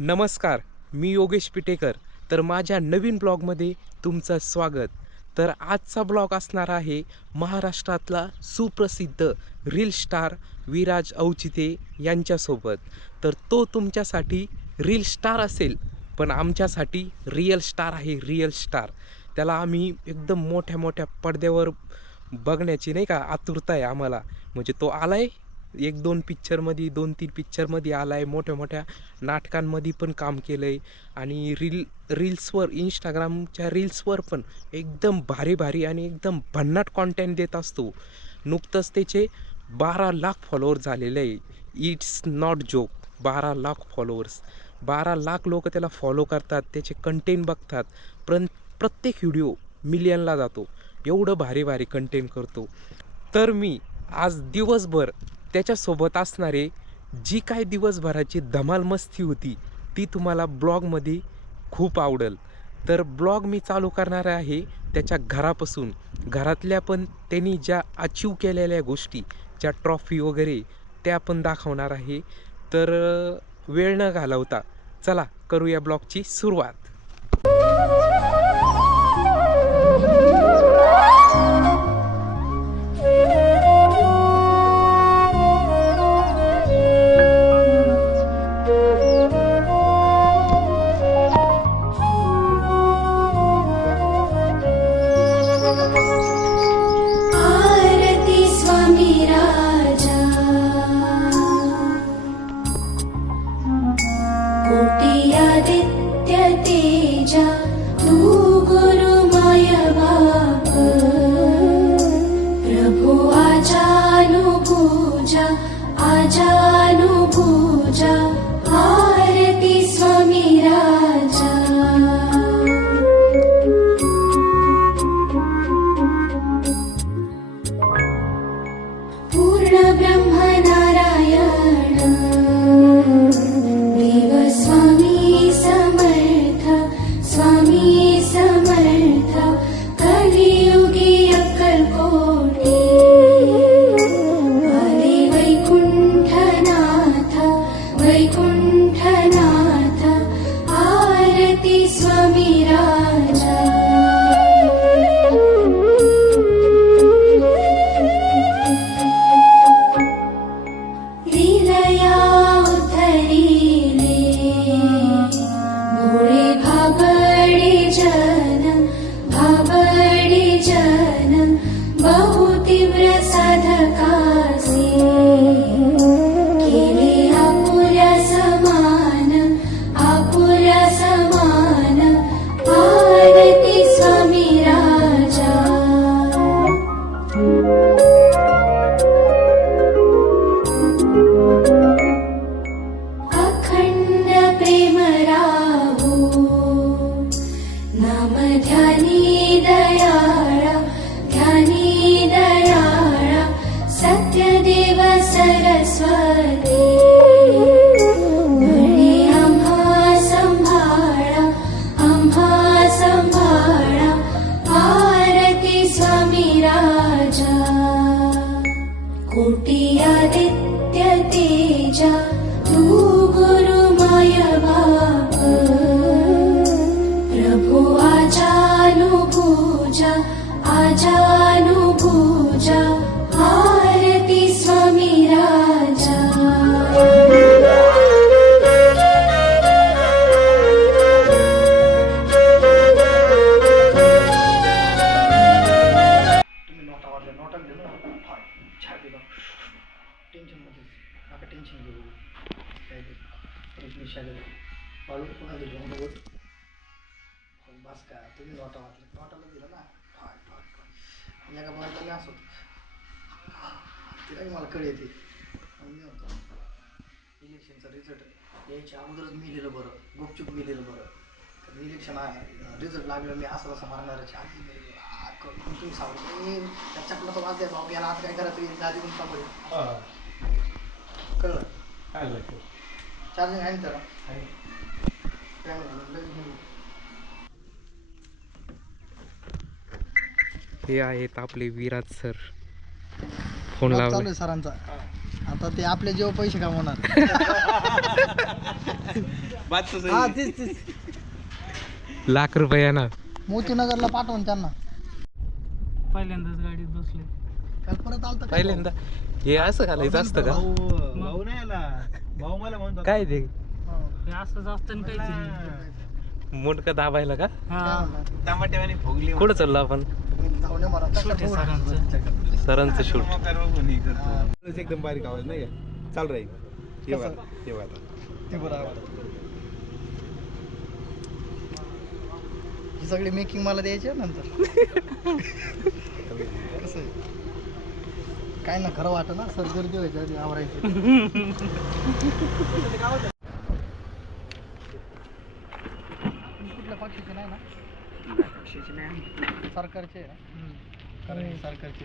नमस्कार, मी योगेश पिटेकर. तर माझ्या नवीन ब्लॉगमध्ये तुमचं स्वागत. तर आजचा ब्लॉग असणार आहे महाराष्ट्रातला सुप्रसिद्ध रील स्टार विराज औचिते यांच्यासोबत. तर तो तुमच्यासाठी रील स्टार असेल, पण आमच्यासाठी रिअल स्टार आहे, रिअल स्टार. त्याला आम्ही एकदम मोठ्या मोठ्या पडद्यावर बघण्याची नाही का आतुरता आहे आम्हाला. म्हणजे तो आलाय 1-2 पिक्चरमध्ये, 2-3 पिक्चरमध्ये आलाय, मोठ्या मोठ्या नाटकांमध्ये पण काम केलं आहे आणि रील्सवर इंस्टाग्रामच्या रील्सवर पण एकदम भारी भारी आणि एकदम भन्नाट कॉन्टेंट देत असतो. नुकतंच त्याचे 12 लाख फॉलोअर झालेले आहे. It's not joke. 12 lakh followers, 12 lakh लोक त्याला फॉलो करतात, त्याचे कंटेंट बघतात. प्रत्येक व्हिडिओ मिलियनला जातो. एवढं भारी भारी कंटेंट करतो. तर मी आज दिवसभर त्याच्यासोबत असणारे जी काय दिवसभराची धमाल मस्ती होती ती तुम्हाला ब्लॉगमध्ये खूप आवडेल. तर ब्लॉग मी चालू करणार आहे त्याच्या घरापासून. घरातल्या पण त्यांनी ज्या अचीव केलेल्या गोष्टी, ज्या ट्रॉफी वगैरे, त्या पण दाखवणार आहे. तर वेळ न घालवता चला करूया ब्लॉगची सुरुवात. आरती स्वामी राजा कोटी आदित्य तेजा तू गुरुमाय बाप प्रभु आजानु पूजा आरती स्वामी राजा पूर्ण ब्रह्म नारायण देव स्वामी समर्थ कलियुगी अक्कलकोटी आदि वैकुंठनाथ आरती स्वामी राजा लीलया उद्धरिले भोळे भाबडे जन बहु तीव्र साधकासी केले आपुल्या समान आरती स्वामी राजा अखंड प्रेम राहू नाम ध्यानी दयाळा सत्यदेव सरस्वती म्हणे आम्हा संभाळा आरती स्वामी राजा कोटी आदित्य तेजा तू गुरुमाय बाप प्रभु आजानु पूजा आरती स्वामी राजा तुम्ही नोटा दिलं ना फार छान दिलं टेन्शनमध्ये नका टेन्शन घेऊ काय ते एक निशा दिलं बाळू पुन्हा दिलं बस का तुम्ही नोटाला दिलं ना फार एका बाळाला मी असं तिला मला कळ येते मी होतो इलेक्शनचा रिझल्ट यायच्या अगोदरच मी लिहिलं बरं, गुपचूप मी लिहिलं बरं. तर इलेक्शन रिझल्ट लागलं मी असं मारणारच तुम्ही सावळे त्याच्याकडलं तो वाजले भाऊ याला आता काय करायचं आधी पण सापडेल कळलं चार्जिंग आहे ना त्याला हे आहेत आपले विराज सर. फोन लावला सरांचा आता ते आपले जेव्हा पैसे कमवणार हा तीच लाख रुपये येणार. मोतीनगरला पाठवून त्यांना. पहिल्यांदाच गाडीत बसले. काल परत आलतं काय पहिल्यांदा हे असं घालायचं असतं का? भाऊ नाही आला. भाऊ मला म्हणतो काय ते भाऊ? हे असंच असतं काहीतरी. मुंडकं दाबायला का? हा. टमाट्यावानी फुगली. कुठं चाललो आपण? जाऊ दे मला. छोटे सरांचं. सरांचं शूट. एकदम बारीक आवाज नाही का? चाल राहील हे कसं? बघा, हे बघा. ते बरोबर. ही सगळी मेकिंग मला द्यायची आहे नंतर. कसं आहे? काय ना खरं वाटत ना सर गर्दी व्हायच्या आधी आवरायचं. कुठल्या पक्षाचे नाही ना? पक्षाचे नाही, सरकारचे आहे ना? कारण हे सरकारचे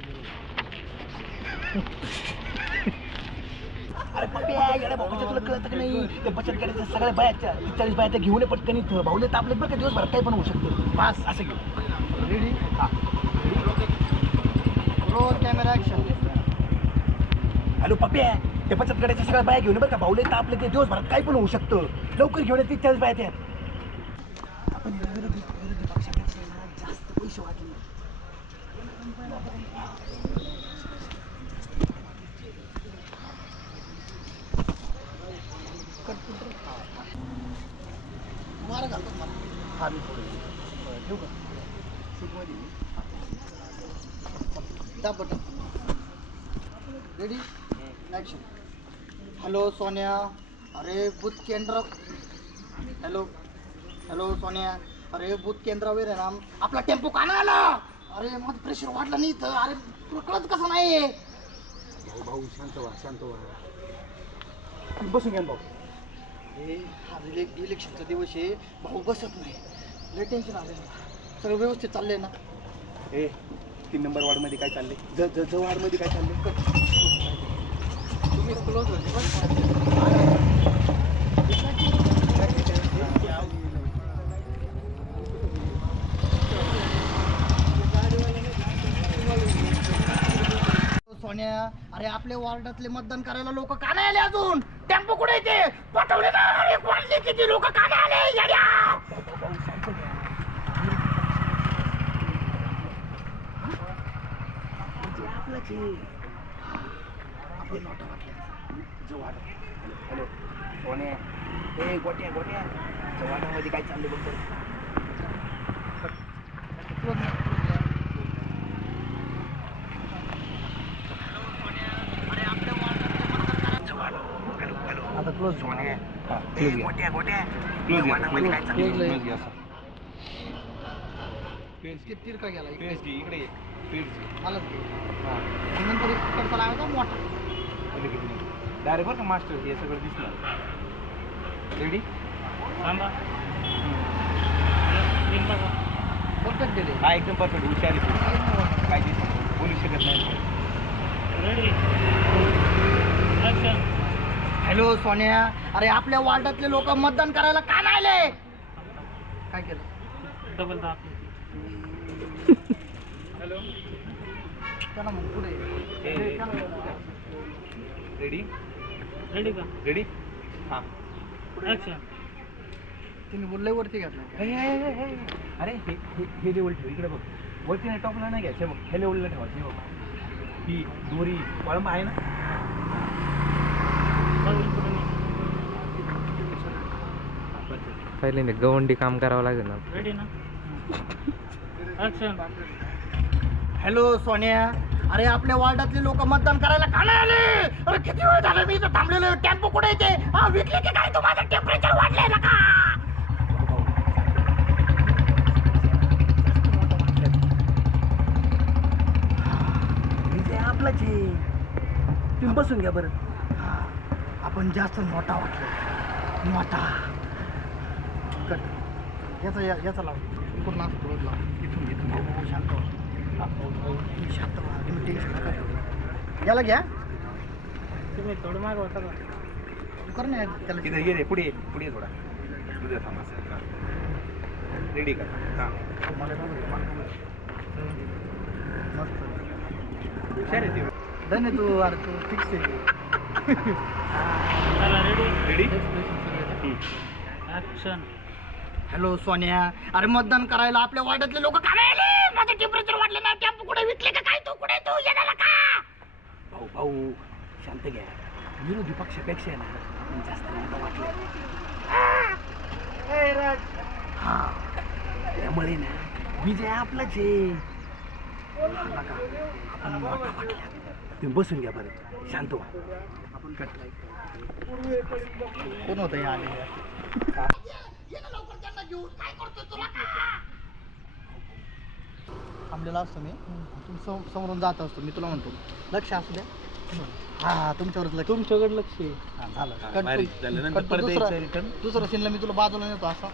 अरे पप्प्या येड्या भाऊच्या तुला कळतं की नाही ते बचत गटाच्या सगळ्या बायाच्या 40 बाया त्या घेऊन ये पटकन इथं भाऊले तापले बरं का दिवसभरात काही पण होऊ शकतं पास असं घेऊ रेडी. हा रोल कॅमेरा ॲक्शन. हॅलो पप्प्या ते बचत गटाच्या सगळ्या बाया घेऊन ये बरं का भाऊले तापले ते दिवसभरात काही पण होऊ शकतं लवकर घेऊन ये 40 बाया त्या आपण विरोधी पक्षापेक्षा जास्त पैसे वाटले मार घालतो मला. हा मी ठेवू का शूटमध्ये दाब बटन. Ready action. हॅलो सोन्या, अरे बूथ केंद्र. हॅलो हॅलो सोन्या, अरे बूथ केंद्रावर आहे ना आपला टेम्पो का नाही आला? अरे माझं प्रेशर वाढलं नाही इथं. अरे तुला कळत कसं नाही? भाऊ शांत व्हा. बसून घ्या ना भाऊ हे हा इलेक्शनचा दिवस आहे, भाऊ बसत नाही. लय टेन्शन आलं मला. सगळं व्यवस्थित चाललंय ना? ए 3 नंबर वॉर्डमध्ये काय चाललंय ज वॉर्डमध्ये काय चाललंय तुम्ही क्लोज होते. सोन्या, अरे आपल्या वॉर्डातले मतदान करायला लोक का नाही आले अजून? टेम्पो कुठे येते? पाठवले ना. अरे कोणले किती लोक का नाही आले? येड्या! आपले नोटा वाटल्या जो वाट हॅलो सोने ए गोट्या जवानामध्ये काय चाललंय बघ बरं. आता क्लोज सोने क्लोज गोट्या क्लोज जवानामध्ये काय चाललंय क्लोज घ्या असं. तिर का गेला इकडे. इकडे ये. आलाच की. आणि नंतर इकडचा लावायचा मोठा. डायरेक्ट बरं का मास्टर हे सगळं दिसलं. रेडी? थांबा. स्क्रीन बघा. परफेक्ट दिले. हा एकदम परफेक्ट हुशार आहे तू. काय दिसत बोलू शकत नाही. रेडी. ऍक्शन. हॅलो सोन्या, अरे आपल्या वॉर्डातले लोक मतदान करायला का नाही आले? काय केलं? डबल दाब. हॅलो. चला मग पुढे. रेडी? रेडी का? रेडी? हा. ऍक्शन. तुम्ही बोलले वरती घातलं. अरे हे लेवल ठेव इकडे बघ. वरती नाही टॉपला नाही घ्यायचं बघ. हे लेवलला ठेवायचं हे बघ. ही दोरी वळंब आहे ना. पहिले गवंडी काम करावं लागेल ना. रेडी ना? ऍक्शन. हॅलो सोन्या, अरे आपल्या वॉर्डातले लोक मतदान करायला का नाही आले? अरे किती वेळ झाला मी इथं थांबलेलो. टेम्पो कुठे येते? हा विकले की काय? तुम्हाला टेम्परेचर वाढलंय ना का? विजय आपलाच आहे तुम्ही बसून घ्या बरं. आपण जास्त मोठा वाटलो. मोठा कट याचा लाव. पूर्ण असं थोडं लाव. इथून भाऊ शांत व्हा. तुम्ही शांत व्हा. तुम्ही टेन्शन नका घेऊ. याला घ्या. तुम्ही थोडं माग होता का? तू कर ना त्याला. इथं ये रे पुढे ये थोडा. तुझ्या थांबा. रेडी का? हां. मस्त. हुशार आहे ते. धन्य तू. अरे तू फिक्स आहे. चला रेडी रेडी ऍक्शन. हॅलो सोन्या, अरे मतदान करायला आपल्या वाड्यातले लोक का नाही आले? माझं टेम्परेचर वाढलं नाही, टेम्पो कुठे विकले का काय? तू कुठे तू येणार का? भाऊ भाऊ शांत घ्या. विरोधी पक्षापेक्षा आहे ना आपण जास्त मोठा वाटलं. हा त्यामुळे ना विजय आपलाच आहे. आला का? आपण मोठा वाटला. तुम्ही बसून घ्या बरं, शांत व्हा. आपण कोण होतं हे आले? थांबलेला असतो मी, समोरून जात असतो. मी तुला म्हणतो लक्ष असू द्या. हा तुमच्यावरच लक्ष. तुमच्याकडे लक्ष आहे. हा, झालं. भारी झालं. नंतर कट- परत दुसरा- यायचं return. दुसरं सीनला मी तुला बाजूला नेतो असा.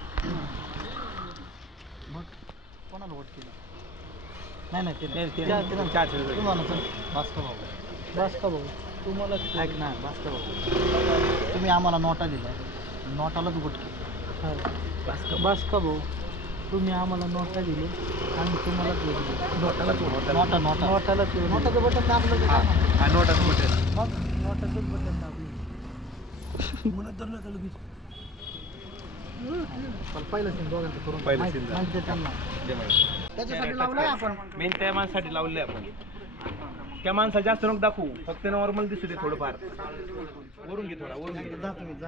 मग कोणाला वोट केलं? नाही नाही ते नाही. तू म्हणा चल. भास्कर भाऊ. बस का भाऊ तुम्हाला ऐक ना भास्कर भाऊ, तुम्ही आम्हाला नोटा दिल्या, नोटालाच वोट केलं. बस का भाऊ तुम्ही आम्हाला नोटा दिले आणि तुम्हाला नोटा नोटा नोटाला नोटाचं बटन दाबलं तर काय म्हणा? हा नोटाचं बटन. मग नोटाचंच बटन दाबलं. म्हणत तर नका लगेच. पण पहिलं सीन दोघांचं करून पहिलं माहिती- scene झालं. माहिती आहे त्यांना. त्याच्यासाठी लावलंय आपण. मेन त्या माणसासाठी लावलंय आपण. त्या माणसाला जास्त नको दाखवू, फक्त नॉर्मल दिसू दे थोडंफार. वरून घे थोडा, वरून घे. जा तुम्ही जा.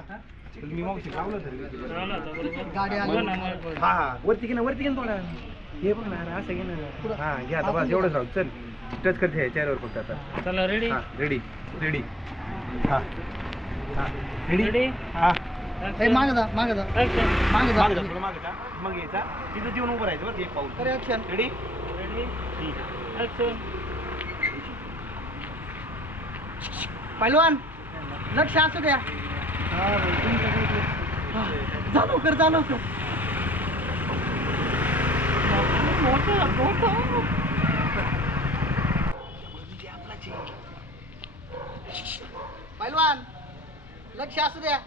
मी मावशी लावलं तरी. गाडी आली. हा हा वरती घे ना, वरती घे ना थोडा. हे बघ ना, असं घे ना. हा घ्या आता बस एवढंच राहू. चल टच करते ह्या चेअरवर फक्त आता. चला रेडी हा रेडी रेडी. हा हा रेडी. रेडी हा ए, मागे जा मागे जा ऍक्शन. मागे जा. मागे जा, थोडं मागे जा. मग यायचा तिथं जेवण उभं राहायचं बरं, एक पाऊल. तर ऍक्शन. रेडी. Ready action. पहिलवान लक्ष असू द्या. जा लवकर जा लवकर. पहिलवान लक्ष असू द्या.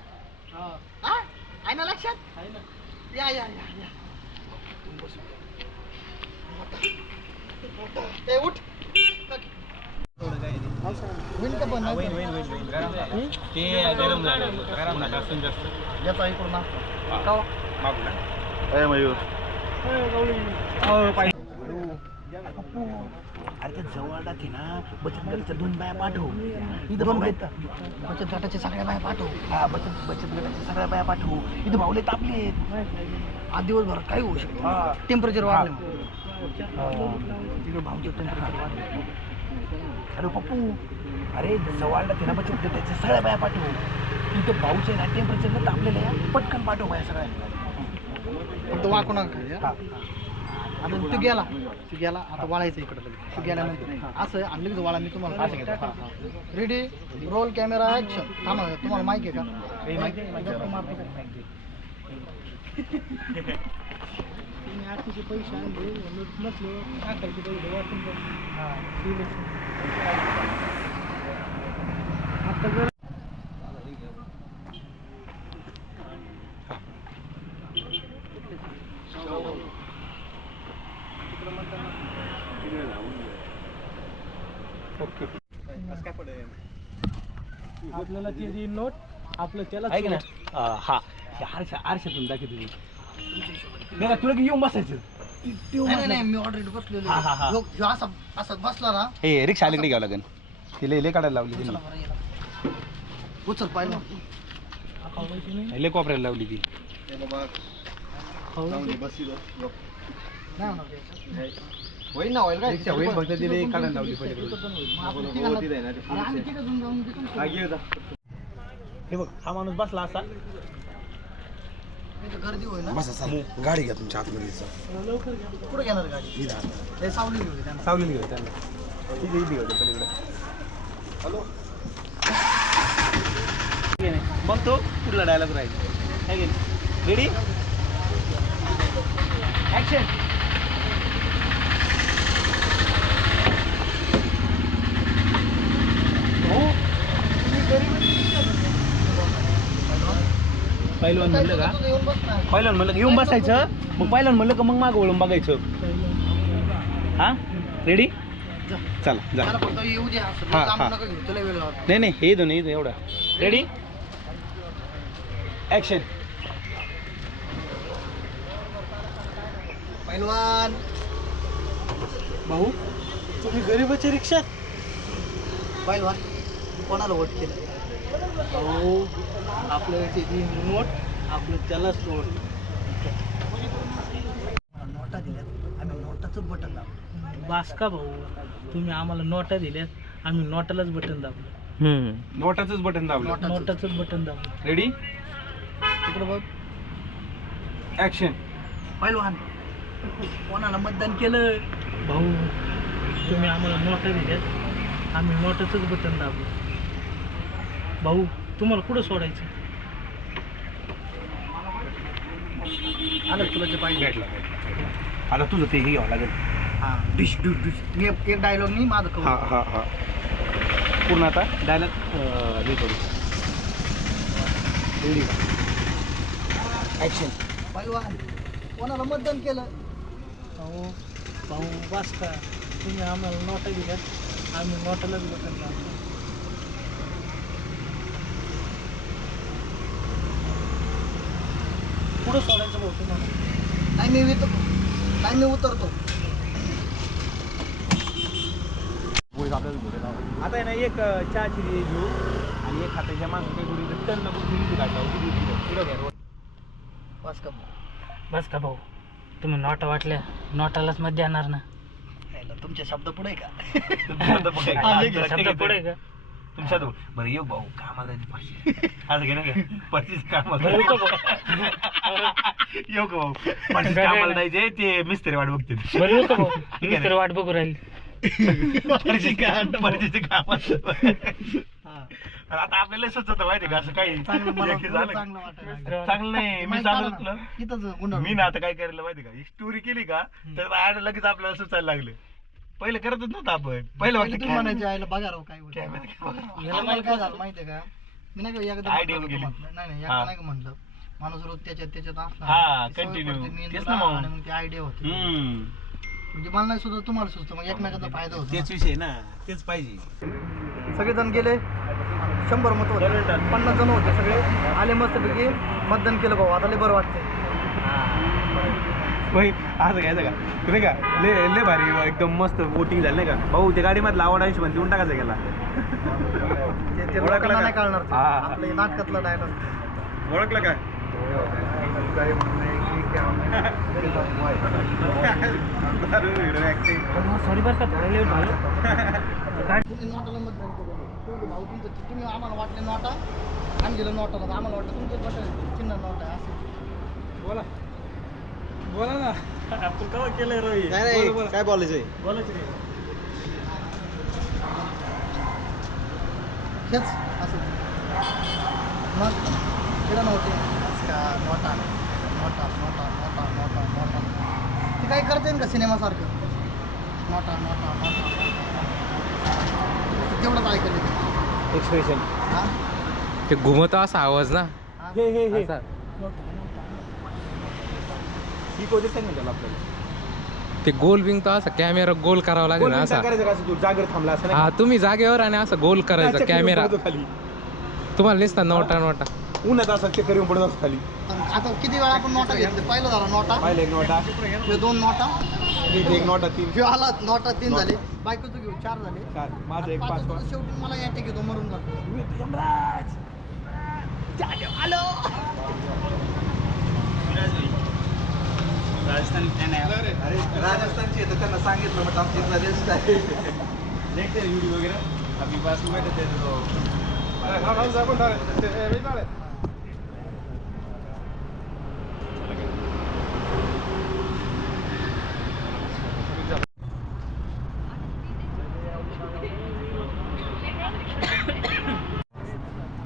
हा आहे ना लक्षात? या या या या. ए, उठ. होईल का पण नाही तर? ते गरम झालं, गरम झालं जास्तीत जास्त. याचा इकडून नाश्ता. का हो? मागू ना. मयूर. अरे त्या जवळला ते ना बचत गटाच्या 2 बाया पाठव. इथं दोन भाऊ बाया? बचत गटाच्या सगळ्या बाया पाठव. हा बचत गटाच्या सगळ्या बाया पाठव. इथं भाऊले तापले. आज दिवसभर काही होऊ शकतो. हा. टेम्परेचर वाढलं तिकडे भाऊचं टेम्परेचर वाढलं. अरे पप्पू, अरे जवळला ते ना बचत गटाच्या सगळ्या बाया पाठव. इथं भाऊचे ना टेम्परेचर तापलेलं आहे. पटकन पाठव बाया सगळ्या. फक्त वाकू नका. हा. आता तू गेला आता वाळायचं इकडे लगेच. तू गेल्यानंतर असं आणि लगेच वाळा. मी तुम्हाला असं घेतो. Ready roll camera action. थांबा तुम्हाला माहिती आहे का? तुम्ही आठशे पैसे आणले नसलो टाकायचे पैसे वाटून आता जर आपल्याला ती नोट आपलं त्याला ऐक ना. हा आरशातून दाखव तुम्ही. नाही तुला की येऊन बसायचं. नाही मी ऑलरेडी बसलेलो हा, हा, हा. ह्यो असं असं बसला ना. हे रिक्षा अलीकडे घ्यावं लागेल. तिला ले काढायला लावली उचला तिने. बरं याला. उचल पाहिलं. ले कोपऱ्याला लावली ती. नाही होणार ते. होईल ना होईल. रिक्षा होईल फक्त तिने काढायला लावली पहिले. मग आपण तिघांना- अरे आम्ही तिघं जाऊन जाऊन तिथून हे बघ हा माणूस बसला असा. इथं गर्दी होईल ना. बसा चालेल. गाडी घ्या तुमच्या आतमध्ये. कुठे घेणार गाडी? हे सावली घेऊ त्यांना. सावलीला घेऊ त्यांना. तिथे इथे घेऊ पलीकडे. हॅलो मग तो पुढला डायलॉग राहील. Ready action. पहिलवान म्हणलं का? तुझं येऊन बस ना. पहिलवान म्हणलं का येऊन बसायचं. मग पहिलवान म्हणलं का मग मागं वळून बघायचं. हा रेडी चला जा. मला फक्त येऊ दे असं हा, लांब हा. नका घेऊ तुला वेळ लावतो नाही नाही हे दोन एवढा रेडी ॲक्शन. पैलवान भाऊ तुम्ही गरीबाच्या रिक्षात पैलवान कोणाला वोट केलं भाऊ आपल्या त्याची नोट आपलं त्यालाच नोट नोटा दिल्यात आम्ही नोटाचंच बटन दाबलं बास का भाऊ तुम्ही आम्हाला नोटा दिल्यात आम्ही नोटालाच बटन दाबलं नोटाचंच बटन दाबलं. नोटाचंच बटन दाबलं रेडी तिकडं बघ ॲक्शन. पैलवान कोणाला मतदान केलं भाऊ तुम्ही आम्हाला नोटा दिल्यात आम्ही नोटाचंच बटन दाबलं. भाऊ तुम्हाला कुठं सोडायचं आलं तुला जे पाहिजे भेटला आता तुझं ते हे घ्यावं लागेल. हा डिश डिश डिश एक डायलॉग नाही माझं हा करू हा हा पूर्ण आता डायलॉग हे करू. Ready action. पैलवान कोणाला मतदान केलं भाऊ भाऊ बास का तुम्ही आम्हाला नोटा दिल्यात आम्ही नोटालाच बटन दाबलं. कुठं सोडायचं भाऊ तुम्हाला नाही मी उतरतो आता आहे ना एक चहाची घेऊ आणि एक हाताच्या मागं काही गोळी टन नको फिरून काढता बस का बस का भाऊ तुम्ही नोटा वाटल्या नोटालाच मत देणार ना तुमचे शब्द पुढे का शब्द पुढे का तुमच्या बरं येऊ भाऊ कामाला जायची पाचशे आज घे ना पाचशेच कामाला बरं येऊ का भाऊ? येऊ का भाऊ पाचशेच कामाला जायचे ते मिस्त्री वाट बघतील. बरं येऊ का भाऊ मिस्त्री वाट बघू राहील परतीचे काम आता आपल्याला सुचत माहिती का असं काही चांगलं मला एक झालं का? चांगलं वाटायला चांगलं नाही मी सांगितलं इथंच गुन्हा मी ना आता काय करायला माहिती का स्टोरी केली का तर आड लगेच आपल्याला सुचायला लागले. पहिले करतच नव्हतं आपण पहिलं पहिले तुम्ही म्हणायचे आईला बघा राव काय होतं कॅमेरा याला मला काय झालं माहितीये का मी नाही का एकदा Idea म्हटलं गेली. होतं म्हटलं. नाही हा. एकदा नाही का म्हटलं माणूस रोज त्याच्यात असला हा, की सवय continue. पडते, मेंदूला तेच ना मग. आणि मग ती आयडिया होते हम्म म्हणजे मला नाही सुद्धा तुम्हाला सुचतं मग एकमेकांचा फायदा होतो तेच विषय ना तेच पाहिजे. सगळेजण गेले 100 मत होते 50 जण होते सगळे आले मस्तपैकी मतदान केलं भाऊ आता लय बरं वाटतंय होय असं घ्यायचं का नाही का ले भारी एकदम मस्त वोटिंग झालं नाही का भाऊ ते गाडीमधला आवड आयुष्य पण देऊन टाकायचं गेला ते ओळखलं लोकांना का? नाही कळणार ते. हा. आपलं हे नाटकातला डायलॉग ओळखलं का सॉरी बरं का थोडा लेट झालं तुम्ही नोटाला मतदान केलं तुम्ही भाऊ तुमचं तुम्ही आम्हाला वाटले नोटा आम्ही दिलं नोटाला आम्हाला वाटलं तुमचं बटन चिन्ह नोटा आहे असं बोला बोला ना आपण केव्हा केलंय रवी काय बोलायचंय बोलायचं रे हेच असं मग केलं नव्हते का नोटा नोटा नोटा नोटा नोटा नोटा ते काही करता येईल का सिनेमासारखं नोटा नोटा नोटा तेवढंच ऐकलं ते एक्सप्रेशन हां ते घुमत असा आवाज ना हां हे हे हे असा. शिकवते सांग ना त्याला आपल्याला ते गोल बिंग तो असा कॅमेरा गोल करावा लागेल ना असा करायचं का असं तू जागेवर थांबला असं हा तुम्ही जागेवर आणि असं गोल करायचं कॅमेरा खाली तुम्हाला दिसतात नोटा नोटा उन्हात असं चक्कर येऊन पडत असं खाली आता किती वेळा आपण नोटा घेतले पहिलं झाला नोटा पाहिलं एक नोटा हे 2 नोटा एक नोटा 3 ह्यो आला नोटा 3 झाले बायकोचं घेऊ 4 झाले 4 माझं एक 5 पाच शेवटी मला या घेतो मरून जातो राजस्थानची आहे तर त्यांना सांगितलं म्हटलं आमची इथला देश आहे देखते व्हिडिओ वगैरे अभी पास में बैठे थे तो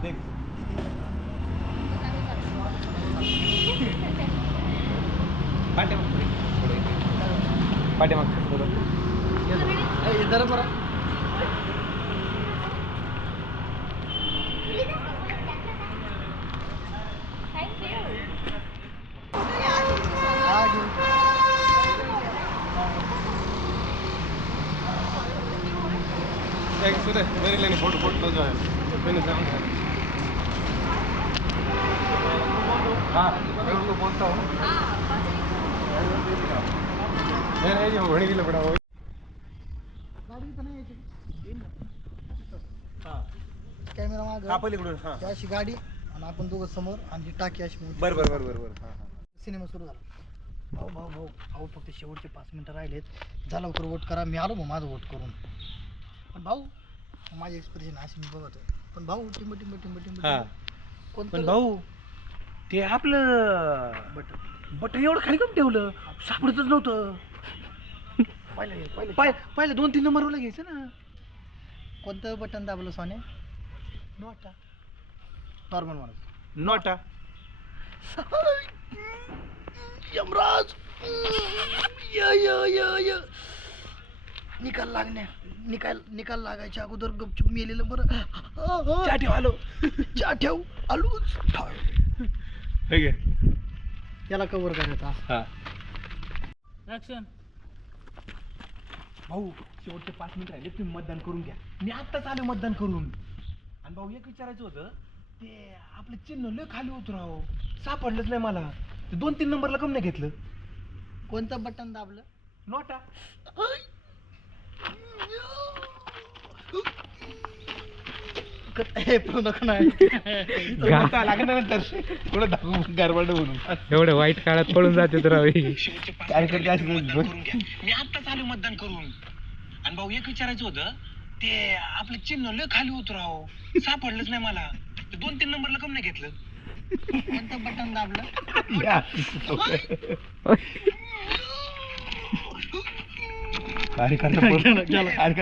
देख पाठीमाग जरा बरं हा, घेऊ. कॅमेरा हा माग पलीकडून हा अशी गाडी आणि आपण दोघं समोर आणि ती टाकी अशी मोठी. बरं बरं बरं बरं बरं हां हां सिनेमा सुरू झाला. भाऊ भाऊ भाऊ भाऊ फक्त शेवटचे 5 मिनिटं राहिलेत. जा लवकर वोट करा. मी आलो मग माझं वोट करून. पण भाऊ माझी एक्सप्रेशन अशी मी बघतोय. पण भाऊ टिंब टिंब टिंब टिंब हां. कोणतं पण भाऊ ते आपलं बटन एवढं खाली कम ठेवलं सापडतच नव्हतं. पहिले पहिले पहिलं 2-3 नंबरला घ्यायचं ना. कोणतं बटन दाबलं सोने? नोटा नॉर्मल माणूस. नोटा यमराज य य य य निकाल लागण्या निकाल लागायच्या अगोदर गपचूप मेलेलं बरं. चहा ठेव आलो. चहा ठेव आलोच. ठीक आहे. याला कव्हर करायचा. हां ऍक्शन. भाऊ शेवटचे 5 मिनिट राहिले तुम्ही मतदान करून घ्या. मी आत्ताच आलो मतदान करून. आणि भाऊ एक विचारायचं होतं ते आपलं चिन्ह लय खाली होतं राव सापडलंच नाही मला. 2-3 नंबरला कम नाही घेतलं. कोणतं बटन दाबलं? नोटा हे पूर्ण नाही. लागल्यानंतर थोडं दाखवू गारवाड म्हणून एवढ्या वाईट काळात पळून जाते तर कार्यकर्ते असे मी आत्ताच आलो मतदान करून. आणि भाऊ एक विचारायचं होतं ते आपलं चिन्ह लय खाली होतं राव सापडलंच नाही मला. 2-3 नंबरला कम नाही घेतलं. कोणतं बटन दाबलं?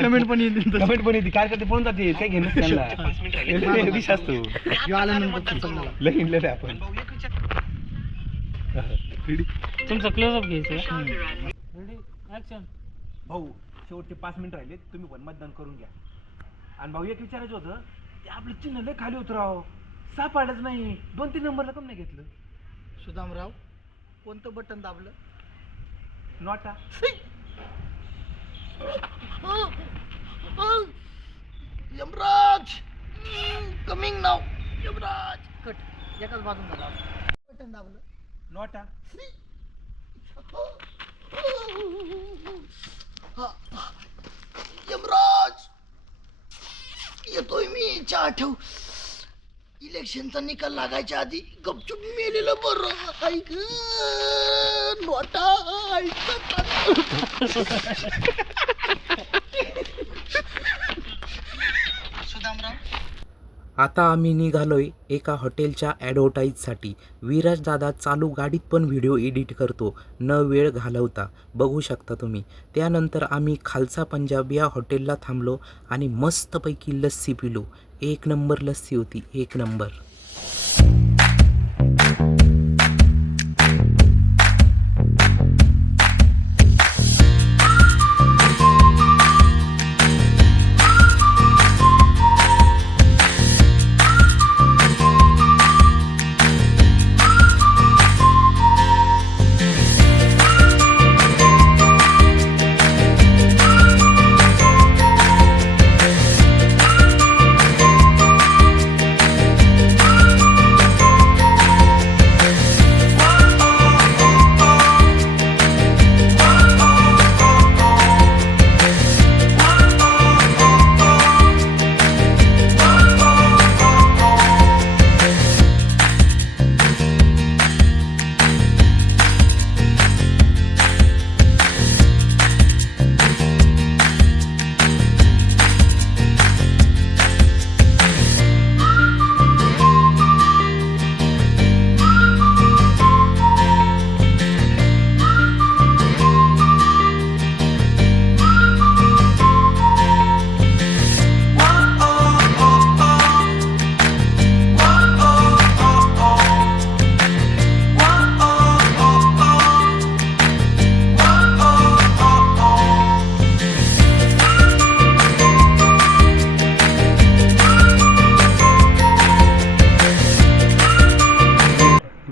कमेंट पण येते कार्यकर्ते पळून जाते काय घेणं त्यांना विष असतो. लय हिंडलेलं आहे आपण. तुमचा क्लोजअप घ्यायचं. Ready action. भाऊ शेवटचे 5 मिनिट राहिले तुम्ही पण मतदान करून घ्या. आणि भाऊ एक विचारायचं होतं ते आपलं चिन्ह लय खाली होतं राव सापडलंच नाही. 2-3 नंबरला कम नाही घेतलं. सुदामराव कोणतं बटन दाबलं? नोटा यमराज कमिंग नाव. यमराज कट एकाच बाजून झाला. बटन दाबलं. नोटा यमराज येतोय मी. चहा ठेव. इलेक्शनचा निकाल लागायच्या आधी गपचूप मेलेलं बरं. ऐक नोटा सुदामराव. आता आम्ही निघालोय एका हॉटेलच्या ॲडव्हर्टाईजसाठी. विराज दादा चालू गाडीत पण व्हिडिओ एडिट करतो न वेळ घालवता. बघू शकता तुम्ही. त्यानंतर आम्ही खालचा पंजाब या हॉटेलला थांबलो आणि मस्तपैकी लस्सी पिलो. 1 नंबर लस्सी होती. 1 नंबर.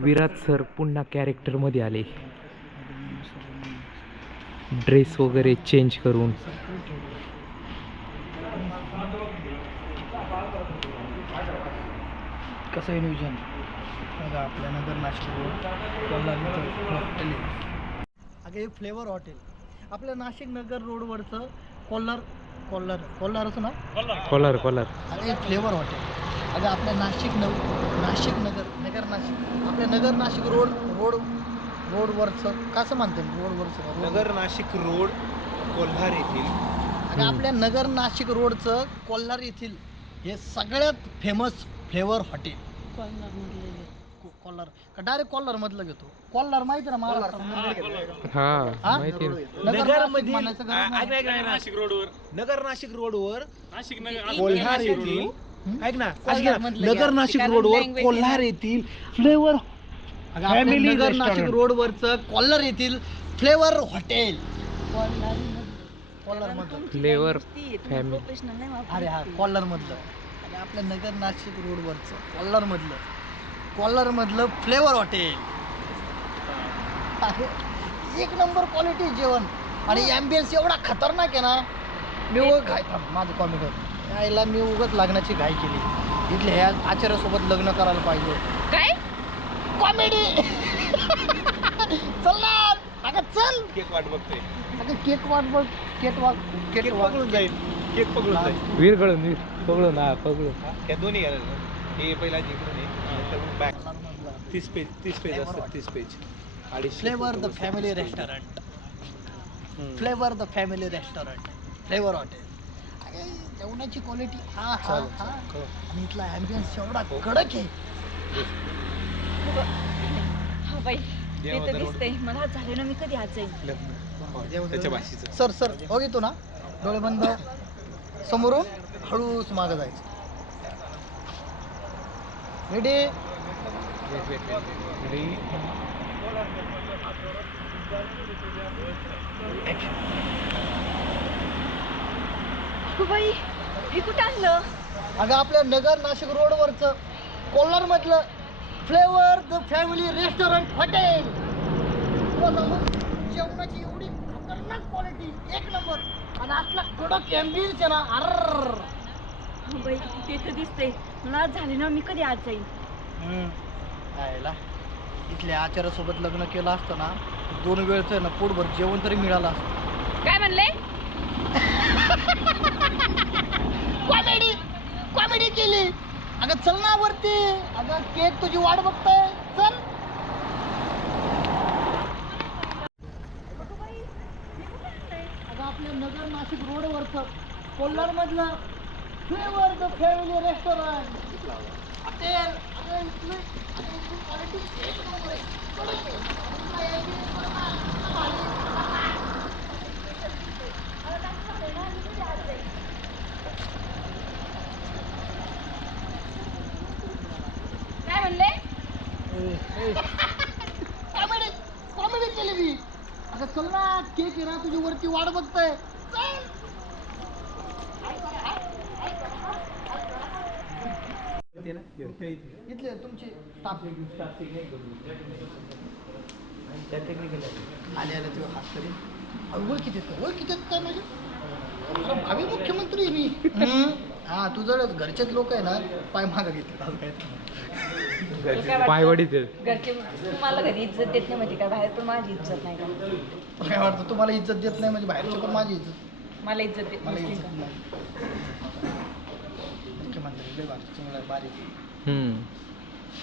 विराज सर पुन्हा कॅरेक्टरमध्ये आले. ड्रेस वगैरे चेंज करून. कसं आहे नियोजन बघा आपल्या नगर नाशिक रोड कोल्हार इथं हॉटेल आहे. अगं हे फ्लेवर हॉटेल आपल्या नाशिक नगर रोडवरचं कोल्हारचं ना कोलार अरे फ्लेवर हॉटेल. अगं आपल्या नाशिक नगर नाशिक आपल्या नगर नाशिक रोडवरचं कसं म्हणते रोडवरचं नगर नाशिक रोड कोल्हार येथील अगं आपल्या नगर नाशिक रोडचं कोल्हार येथील हे सगळ्यात फेमस फ्लेवर हॉटेल कोल्हार का डायरेक्ट कोल्हार मधलं घेतो. कोल्हार माहिती ना महाराष्ट्रात हा माहिती आहे. नगरमधील म्हणायचं गरज नाही. नगर नाशिक रोडवर कोल्हार येथील ऐक ना कोल्हारमधलं नगर नाशिक रोडवर कोल्हार येथील फ्लेवर अगं आपल्या Family नगर नाशिक restaurant. रोडवरचं कोल्हार येथील फ्लेवर हॉटेल कोल्हार मधलं फ्लेवर फॅमिली अरे हा कोल्हार मधलं आणि आपल्या नगर नाशिक रोडवरचं कोल्हार मधलं फ्लेवर हॉटेल. अरे, एक नंबर क्वालिटी जेवण आणि ॲम्बियन्स एवढा खतरनाक आहे ना. मी घाय थांब माझं कॉमेडी यायला मी उगाच लग्नाची घाई केली. इथल्या ह्या आचार्यासोबत लग्न करायला पाहिजे काय कॉमेडी. चल ना अगं चल केक वाट बघतोय अगं केक वाट बघ केक केक पकडून जाईल केक पकडून जाईल वीर पकडून या दोन्ही घालायला हे पहिला जिंकून बॅक 30 पेज असतात 30 पेज अडीचशे flavour the family restaurant flavour hotel. अरे जेवणाची क्वालिटी हा आणि इथला ॲम्बियन्स एवढा कडक आहे. हा बाई ते तर दिसतंय मला झाले ना मी कधी आज जाईल. त्याच्या भाषेचं सर हो घेतो ना डोळे बंद समोरून हळूच मागं जायचं. रेडी बाई हे कुठं आणलं. अगं आपल्या नगर नाशिक रोडवरचं कोल्हार मधलं flavour the family restaurant hotel. जेवणाची एवढी खतरनाक क्वालिटी एक नंबर आणि आपला कडक ॲम्बियन्स आहे ना. हा बाई ते तर दिसतंय मला आज झाले ना मी कधी आज जाईल. यायला इथल्या आचार्यासोबत लग्न केलं असतं ना 2 वेळचं आहे ना पोटभर जेवण तरी मिळालं असतं. काय म्हणले कॉमेडी केली. अगं चल ना वरती अगं केक तुझी वाट बघतोय चल. अगं आपल्या नगर नाशिक रोडवरचं कोल्हार मधलं flavour the family restaurant hotel. Quality एक नंबर आहे. काय म्हणले कॉमेडी केली मी. अगं चल ना केक आहे ना तुझी वरती वाट बघतोय चल. इथले तुमचे स्टाफ आले तुझे हात तरी ओळखीत काय म्हणजे अरे भावी मुख्यमंत्री आहे मी. हा तुझं घरचेच लोक आहे ना पाय मागं घेतले. पायवडीत घरचे तुम्हाला घरी इज्जत देत नाही म्हणजे काय बाहेर पण माझी इज्जत नाही का. काय वाटतं तुम्हाला इज्जत देत नाही म्हणजे बाहेरची पण माझी इज्जत मला इज्जत देत मला नसते इज्जत का. नाही. मुख्यमंत्री लय भारी बारीक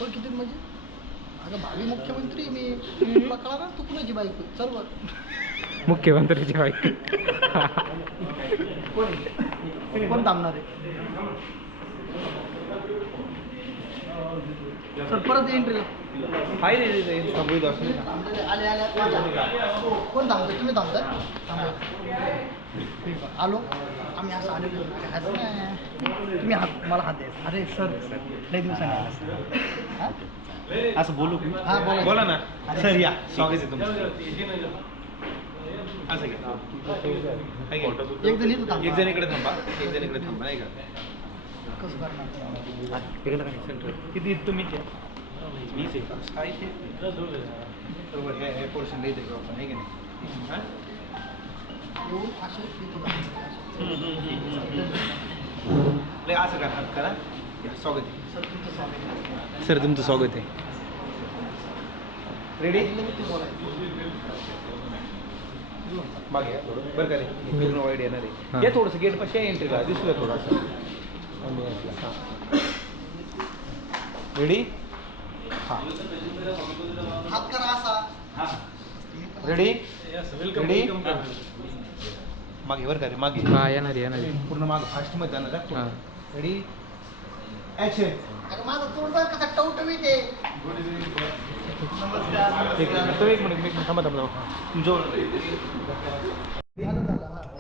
पण किती म्हणजे अगं भावी मुख्यमंत्री मी तुला कळा तू कुणाची बाईक चल वर. मुख्यमंत्रीची बाईक कोण थांबणार आहे. सर परत एंट्रीला आले कोण थांबतोय तुम्ही थांबताय आलो आम्ही असं आलेलो तुम्ही हात मला हात द्यायचा. अरे सर लई दिवसांनी आला. असं बोलू हा बोला ना अरे, सर या स्वागत आहे तुमचं असं घ्या एक जण इथं थांबा. एक जण इकडे थांबा नाही का कसं करणार किती तुम्ही द्या 20 आहे का बरोबर हे पोर्शन द्यायचं का आपण आहे की नाही येऊन असे इथं थांबा. लय असं करा हात करा या, स्वागत आहे सर तुमचं स्वागत आहे. रेडी? मागे या थोडं बरं का रे, पूर्ण वाईड येणार आहे. या थोडंसं गेट पाशी एंट्रीला दिसलं थोडासा. रेडी? हात करा असा. रेडी? रेडी? मागे बरं का रे, मागे हा येणार पूर्ण मागे फास्ट मध्ये जाणार हा. आहे. रेडी? ऍक्शन. अरे माझं तोंड बघ कसा टवटवीत आहे. एक मिनिट थांबा थांबा तुमच्या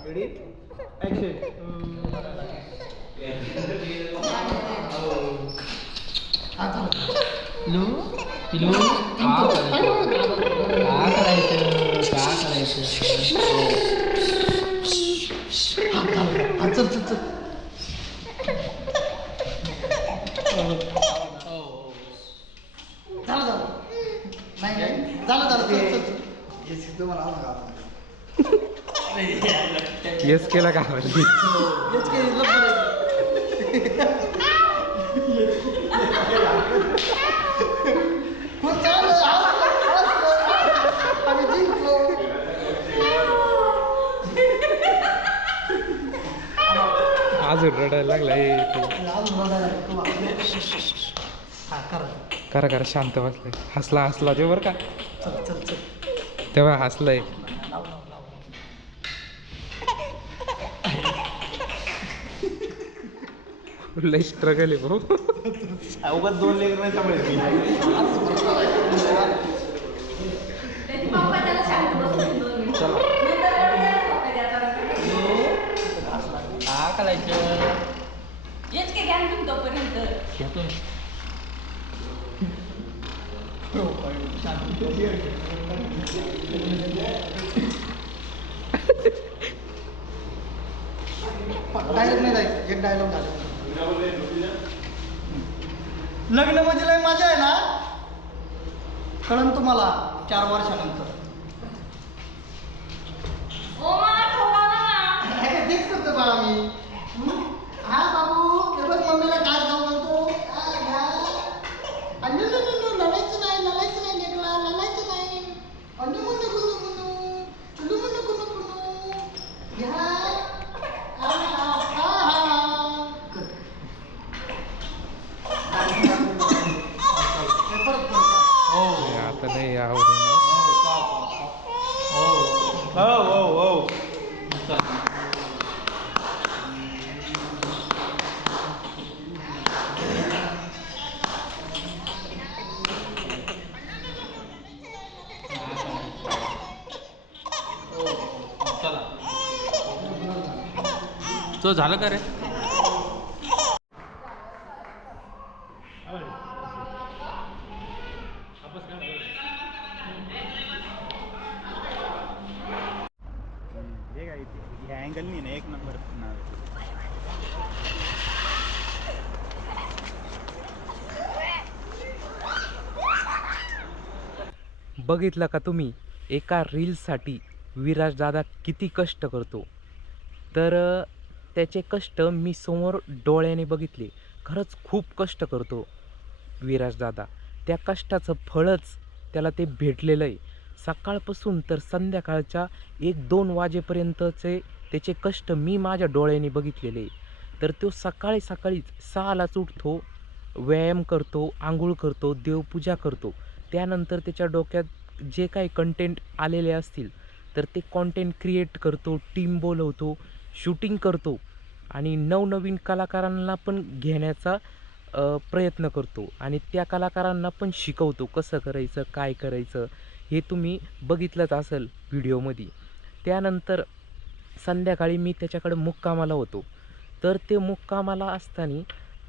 रेडी? ऍक्शन. चल चल चल. झालं झालं. नाही नाही झालं झालं चल चल चल. हे तुम्हाला आवडलं का? येस केला का हेच काही लफडं आहे. खूप छान आम्ही जिंकलो. अजून रडायला लागला हे ते. अजून रडायला लागला तुम्हाला. हा करा. करा करा शांत बसलाय. हसला ते बरं का, चल चल चल. तेव्हा हसलाय. लाव लाव लाव. लय स्ट्रगल आहे भाऊ. अवघात 2 लेकर नाही सांभाळायचे. त्याची पप्पा त्याला शांत बसवून 2 मिनिटं. नंतर रडायला पप्पा द्यायचा. हा करायचं. हेच काय घ्या ना तुम्ही तोपर्यंत. घेतो. डायरेक्ट नाही जायचं. एक डायलॉग झाला. लग्न म्हणजे लय मजा आहे ना, कळन तुम्हाला 4 वर्षानंतर. ओ मला ठोकावलं ना. तेच करतो बाळा मी. हा बाबू हे बघ मम्मीला काय जाऊ म्हणतो. लढायचं नाही लढायचं नाही लेकला लढायचं नाही. अन्य म्हणू गुणू गुणू चुलू म्हणू गुणू गुणू घ्या. आता नाही आवडणार. हो. तो झालं का रे? हे काय ह्या अँगलनी ना एक नंबर. बघितलं का तुम्ही, एका रील्ससाठी विराज दादा किती कष्ट करतो. तर त्याचे कष्ट मी समोर डोळ्याने बघितले. खरंच खूप कष्ट करतो विराज दादा. त्या कष्टाचं फळच त्याला ते भेटलेलं आहे. सकाळपासून तर संध्याकाळच्या 1-2 वाजेपर्यंतचे त्याचे कष्ट मी माझ्या डोळ्याने बघितलेले आहे. तर तो सकाळीच 6लाच उठतो, व्यायाम करतो, आंघोळ करतो, देवपूजा करतो. त्यानंतर त्याच्या डोक्यात जे काही कंटेंट आलेले असतील तर ते कॉन्टेंट क्रिएट करतो, टीम बोलवतो, शूटिंग करतो आणि नवनवीन कलाकारांना पण घेण्याचा प्रयत्न करतो आणि त्या कलाकारांना पण शिकवतो कसं करायचं, काय करायचं. हे तुम्ही बघितलंच असेल व्हिडिओमध्ये. त्यानंतर संध्याकाळी मी त्याच्याकडे मुक्कामाला होतो. तर ते मुक्कामाला असताना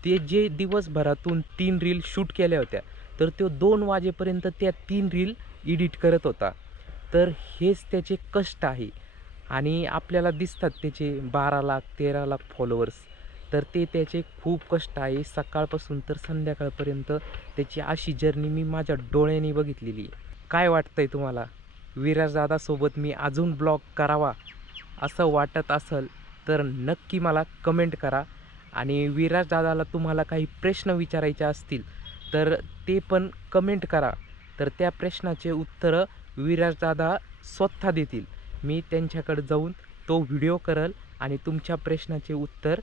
ते जे दिवसभरातून 3 रील शूट केल्या होत्या तर तो 2 वाजेपर्यंत त्या 3 रील एडिट करत होता. तर हेच त्याचे कष्ट आहे आणि आपल्याला दिसतात त्याचे 12 लाख 13 लाख फॉलोअर्स. तर ते त्याचे खूप कष्ट आहे. सकाळपासून तर संध्याकाळपर्यंत त्याची अशी जर्नी मी माझ्या डोळ्याने बघितलेली. काय वाटतंय तुम्हाला? विराजदादासोबत मी अजून ब्लॉग करावा असं वाटत असेल तर नक्की मला कमेंट करा आणि विराज दादाला तुम्हाला काही प्रश्न विचारायचे असतील तर ते पण कमेंट करा, तर त्या प्रश्नाचे उत्तरं विराज दादा स्वतः देतील. मी त्यांच्याकडे जाऊन तो व्हिडिओ करल आणि तुमच्या प्रश्नाचे उत्तर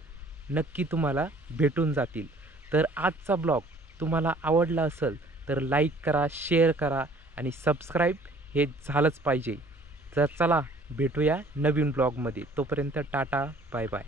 नक्की तुम्हाला भेटून जातील. तर आजचा ब्लॉग तुम्हाला आवडला असेल तर लाईक करा, शेअर करा आणि सबस्क्राईब हे झालंच पाहिजे. तर चला भेटूया नवीन ब्लॉगमध्ये. तोपर्यंत टाटा, बाय बाय.